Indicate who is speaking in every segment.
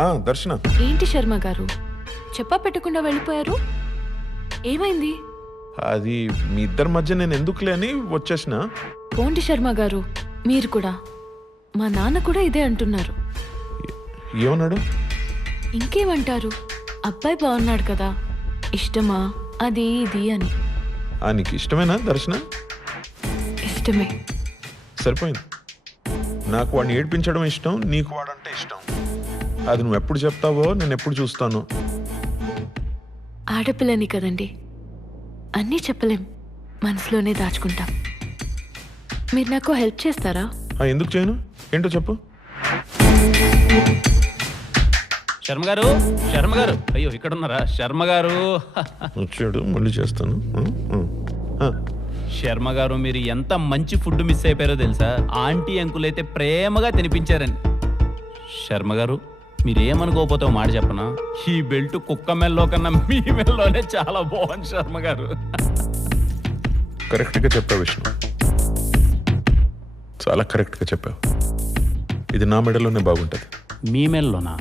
Speaker 1: దర్శన.
Speaker 2: ఏంటి శర్మ గారు? చెప్పా పెట్టకుండా వెళ్ళిపోయారు? ఏమైంది?
Speaker 1: అది మీ ఇద్దరి మధ్య నేను ఎందుకులే అని వచ్చేసిన.
Speaker 2: పోండి శర్మ గారు మీరు కూడా. మా నాన్న కూడా ఇదే అంటున్నారు.
Speaker 1: ఏమన్నాడు?
Speaker 2: ఇంకేమంటారు? అబ్బాయి బాగున్నాడు కదా. ఇష్టమా? అది ఇది అని.
Speaker 1: ఆ నీకు ఇష్టమేనా దర్శన?
Speaker 2: ఇష్టమే.
Speaker 1: సరిపోయింది. నాకు వాడిని ఏడిపించడం ఇష్టం నీకు వాడంటే ఇష్టం. అది నువ్వు ఎప్పుడు చెప్తావో నేను ఎప్పుడు చూస్తాను.
Speaker 2: ఆడపిల్లని కదండి. అన్నీ చెప్పలేం. మనసులోనే దాచుకుంటాం. మీరు నాకు హెల్ప్ చేస్తారా?
Speaker 1: ఆ, ఎందుకు చేయను? ఏంటో చెప్పు.
Speaker 3: శర్మ గారు శర్మ గారు అయ్యో ఇక్కడ ఉన్నారా శర్మ గారు
Speaker 1: వచ్చాడు మళ్ళీ చేస్తాను. ఆ, ఆ. ఆ,
Speaker 3: శర్మ గారు మీరు ఎంత మంచి ఫుడ్ మిస్ అయిపోయారో తెలుసా? ఆంటీ అంకుల్ అయితే ప్రేమగా తినిపించారని. శర్మ గారు మీరేమనుకోకపోతే మాట చెప్పనా? ఈ బెల్ట్ కుక్క మెల్లో కన్నా మీ మెల్లోనే చాలా బాగుంది శర్మ గారు.
Speaker 1: కరెక్ట్గా చెప్పావు విష్ణు. చాలా కరెక్ట్గా చెప్పావు. ఇది నా మెడలోనే బాగుంటుంది.
Speaker 3: మీ మెల్లోనా?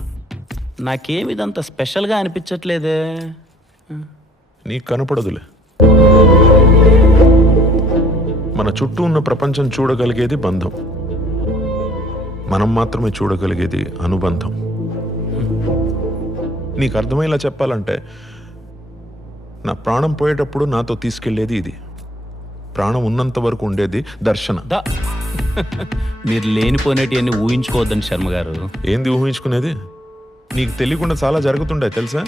Speaker 3: నాకేమి ఇదంత స్పెషల్గా అనిపించట్లేదే?
Speaker 1: నీకు కనపడదులే. మన చుట్టూ ఉన్న ప్రపంచం చూడగలిగేది బంధం. మనం మాత్రమే చూడగలిగేది అనుబంధం. నీకు అర్థమయ్యేలా చెప్పాలంటే నా ప్రాణం పోయేటప్పుడు నాతో తీసుకెళ్ళేది ఇది. ప్రాణం ఉన్నంత వరకు ఉండేది దర్శన.
Speaker 3: మీరు లేనిపోయినటివన్నీ ఊహించుకోవద్దండి శర్మ గారు.
Speaker 1: ఏంది ఊహించుకునేది? నీకు తెలియకుండా చాలా జరుగుతుండే తెలుసా?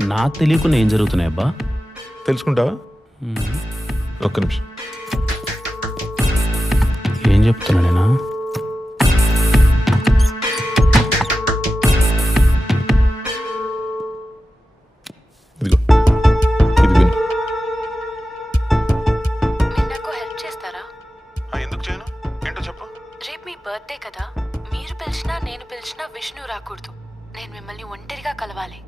Speaker 3: నాకు తెలియకుండా ఏం జరుగుతున్నాయి అబ్బా?
Speaker 1: తెలుసుకుంటావా? ఒక్క నిమిషం.
Speaker 3: ఏం చెప్తున్నా నేనా?
Speaker 2: రాకూడదు. నేను మిమ్మల్ని ఒంటరిగా కలవాలి.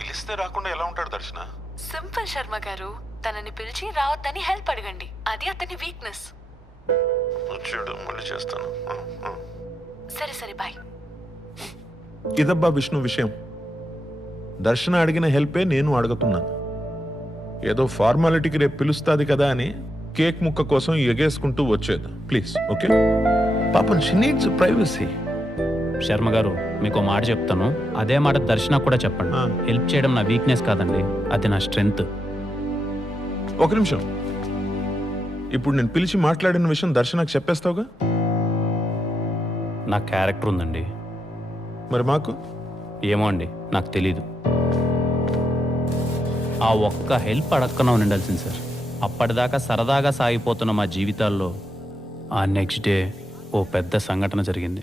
Speaker 1: పిలిస్తే రాకుండా ఎలా ఉంటాడు దర్శన?
Speaker 2: సింపుల్ శర్మ గారు తనని పిలిచి రావద్దని హెల్ప్ అడగండి. అది అతని వీక్నెస్.
Speaker 1: వచ్చాడు మళ్ళీ చేస్తాను.
Speaker 2: సరే సరే బాయ్.
Speaker 1: ఇదబ్బా విష్ణు విషయం. దర్శన అడిగిన హెల్పే నేను అడుగుతున్నాను. ఏదో ఫార్మాలిటీకి రేపు పిలుస్తాది కదా అని కేక్ ముక్క కోసం ఎగేసుకుంటూ వచ్చేది. Please okay? పాపం షీ నీడ్స్ ప్రైవసీ
Speaker 3: శర్మ గారు మీకు మాట చెప్తాను. అదే మాట దర్శన కూడా చెప్పండి.
Speaker 1: ఆ.
Speaker 3: హెల్ప్ చేయడం నా వీక్నెస్ కాదండి. అది నా స్ట్రెంగ్త్.
Speaker 1: ఒక నిమిషం. ఇప్పుడు నేను పిలిచి మాట్లాడిన విషయం దర్శనకు చెప్పేస్తావుగా?
Speaker 3: నా క్యారెక్టర్ ఉందండి.
Speaker 1: మరి మాకు?
Speaker 3: ఏమో అండి నాకు తెలీదు. ఆ ఒక్క హెల్ప్ అడక్కన ఉండాల్సింది సార్. అప్పటిదాకా సరదాగా సాగిపోతున్న మా జీవితాల్లో ఆ నెక్స్ట్ డే ఓ పెద్ద సంఘటన జరిగింది.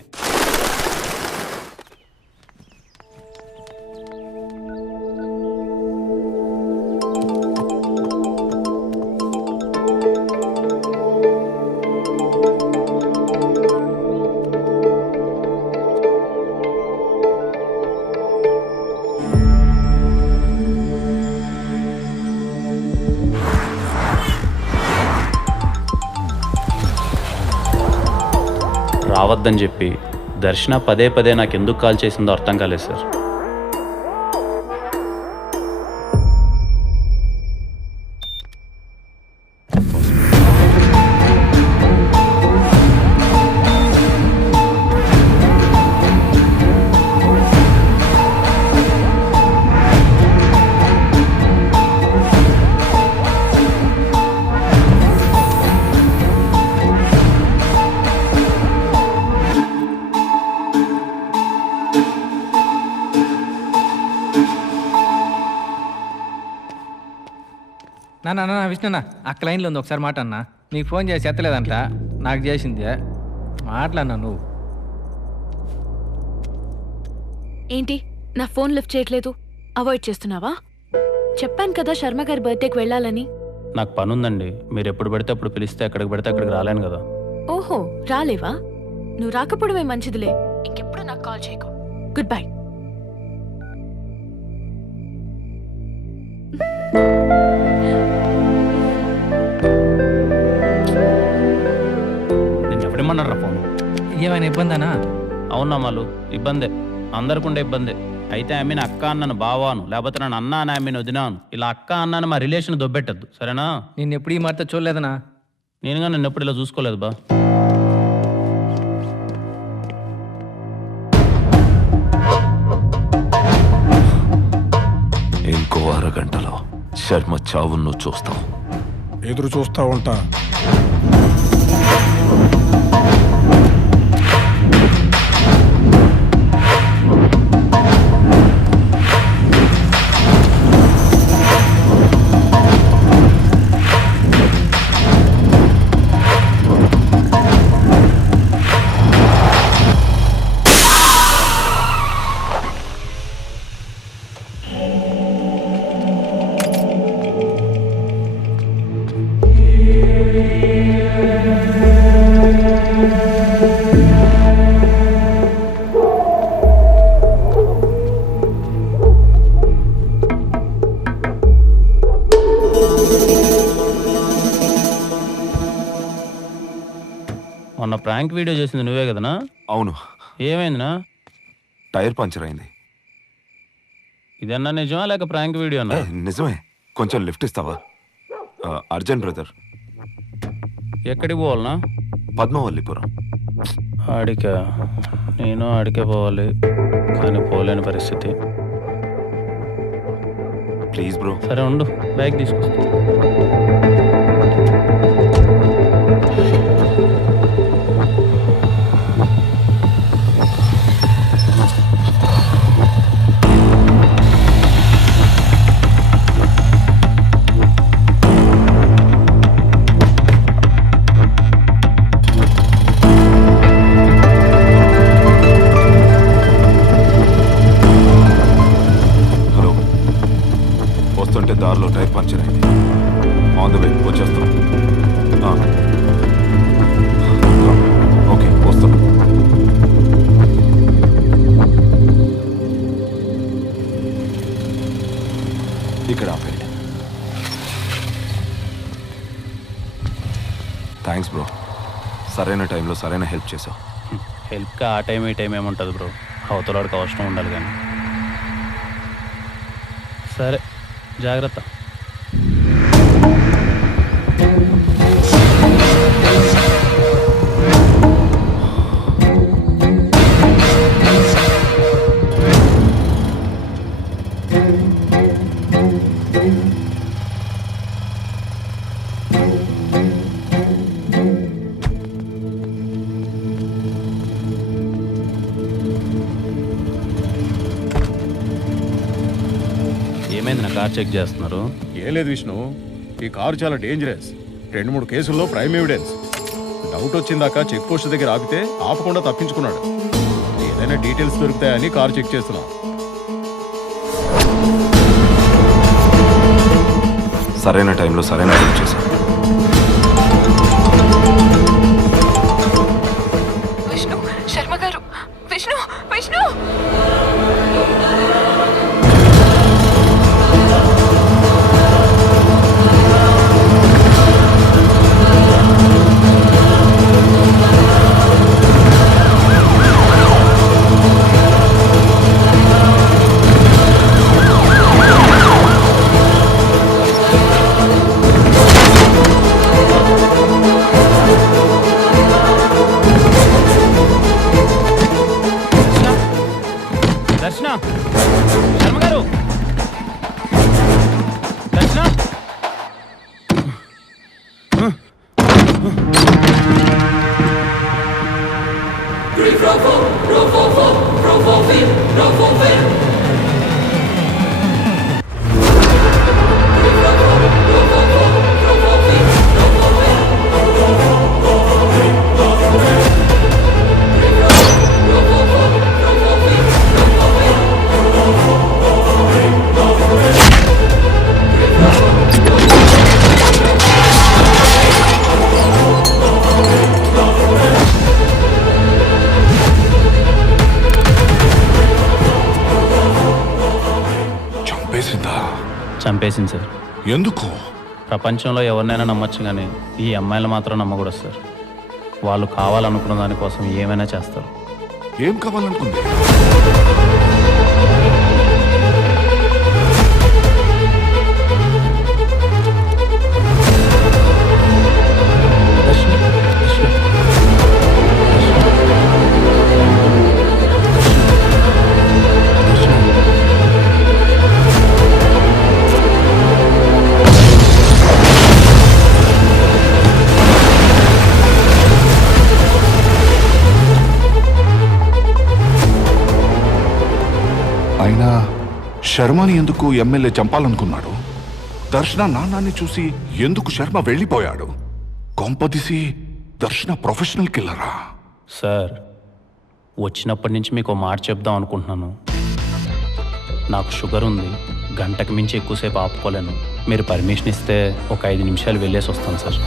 Speaker 3: రావద్దని చెప్పి దర్శన పదే పదే నాకు ఎందుకు కాల్ చేసిందో అర్థం కాలేదు సార్.
Speaker 4: నా నా విష్ణున్న అక్క లైన్లో ఉంది ఒకసారి మాట అన్న. నీకు ఫోన్ చేసి ఎత్తలేదంట. నాకు చేసింది. మాట్లాడినా నువ్వు?
Speaker 2: ఏంటి? నా ఫోన్ లిఫ్ట్ చేయట్లేదు. అవాయిడ్ చేస్తున్నావా? చెప్పాను కదా శర్మ గారి బర్త్డేకి వెళ్ళాలని.
Speaker 3: నాకు పని ఉందండి మీరు ఎప్పుడు పడితే అప్పుడు పిలిస్తే ఎక్కడికి పడితే అక్కడికి రాలేను కదా.
Speaker 2: ఓహో రాలేవా? నువ్వు రాకపోవడమే మంచిదిలే. ఇంకెప్పుడు నాకు కాల్ చేయకు. గుడ్ బై
Speaker 3: నేను ఎవడేమన్నారా ఫోన్?
Speaker 4: ఏమైనా ఇబ్బందానా?
Speaker 3: అవునా మాలు ఇబ్బందే. అందరికి ఉండే ఇబ్బంది. అయితే ఐ మీన్ అక్క అన్నను బావాను లేకపోతే నన్ను అన్న అని ఐ మీన్ వదినాను. ఇలా అక్క అన్నాను మా రిలేషన్ దొబ్బెట్టద్దు సరేనా?
Speaker 4: నేను ఎప్పుడు ఈ మాట చూడలేదనా?
Speaker 3: నేనుగా నన్ను ఎప్పుడు ఇలా చూసుకోలేదు బా.
Speaker 5: ఇంకో అరగంటలో శర్మ చావును నువ్వు చూస్తావు
Speaker 6: ఎదురు చూస్తా ఉంటా.
Speaker 3: ప్రాంక్ వీడియో చేసింది నువ్వే కదనా?
Speaker 5: అవును.
Speaker 3: ఏమైందినా?
Speaker 5: టైర్ పంచర్ అయింది.
Speaker 3: ఇదన్నా నిజమా లేక ప్రాంక్ వీడియోనా
Speaker 5: ఏ, నిజమే. కొంచెం లిఫ్ట్ ఇస్తావా? ఆ, అర్జున్ బ్రదర్.
Speaker 3: ఎక్కడికి పోవాలనా?
Speaker 5: పద్మవల్లిపురం.
Speaker 3: ఆడిక. నేను ఆడికే పోవాలి కానీ పోలేని పరిస్థితి.
Speaker 5: Please bro.
Speaker 3: సరే ఉండు బ్యాగ్ తీసుకొస్తా.
Speaker 5: ఇక్కడ ఆపేయండి. థ్యాంక్స్ బ్రో సరైన టైంలో సరైన హెల్ప్ చేసావు.
Speaker 3: హెల్ప్గా ఆ టైం ఈ టైం ఏముంటుంది బ్రో అవతలవాడికి అవసరం ఉండాలి కానీ. సరే జాగ్రత్త. కార్ చెక్ చేస్తున్నారు.
Speaker 6: ఏం లేదు విష్ణు ఈ కారు చాలా డేంజరస్ రెండు మూడు కేసుల్లో ప్రైమ్ ఎవిడెన్స్ డౌట్ వచ్చిందాక చెక్ పోస్ట్ దగ్గర ఆపితే ఆపకుండా తప్పించుకున్నాడు. ఏదైనా డీటెయిల్స్ దొరుకుతాయని కారు చెక్ చేస్తున్నాం.
Speaker 5: సరైన టైంలో సరైన హెల్ప్ చేసావు
Speaker 1: చంపేసింది
Speaker 3: సార్.
Speaker 1: ఎందుకు?
Speaker 3: ప్రపంచంలో ఎవరినైనా నమ్మొచ్చు కానీ ఈ అమ్మాయిలు మాత్రం నమ్మకూడదు సార్. వాళ్ళు కావాలనుకున్న దానికోసం ఏమైనా చేస్తారు.
Speaker 7: ఏం కావాలనుకుంది? శర్మని ఎందుకు ఎమ్మెల్యే చంపాలనుకున్నాడు? దర్శన నాన్నాన్ని చూసి ఎందుకు శర్మ వెళ్ళిపోయాడు? కొంపదీసి దర్శన ప్రొఫెషనల్ కిల్లరా?
Speaker 3: సార్ వచ్చినప్పటి నుంచి మీకు మాట చెప్దాం అనుకుంటున్నాను. నాకు షుగర్ ఉంది గంటకు మించి ఎక్కువసేపు ఆపుకోలేను. మీరు పర్మిషన్ ఇస్తే ఒక ఐదు నిమిషాలు వెళ్ళేసి వస్తాను సార్.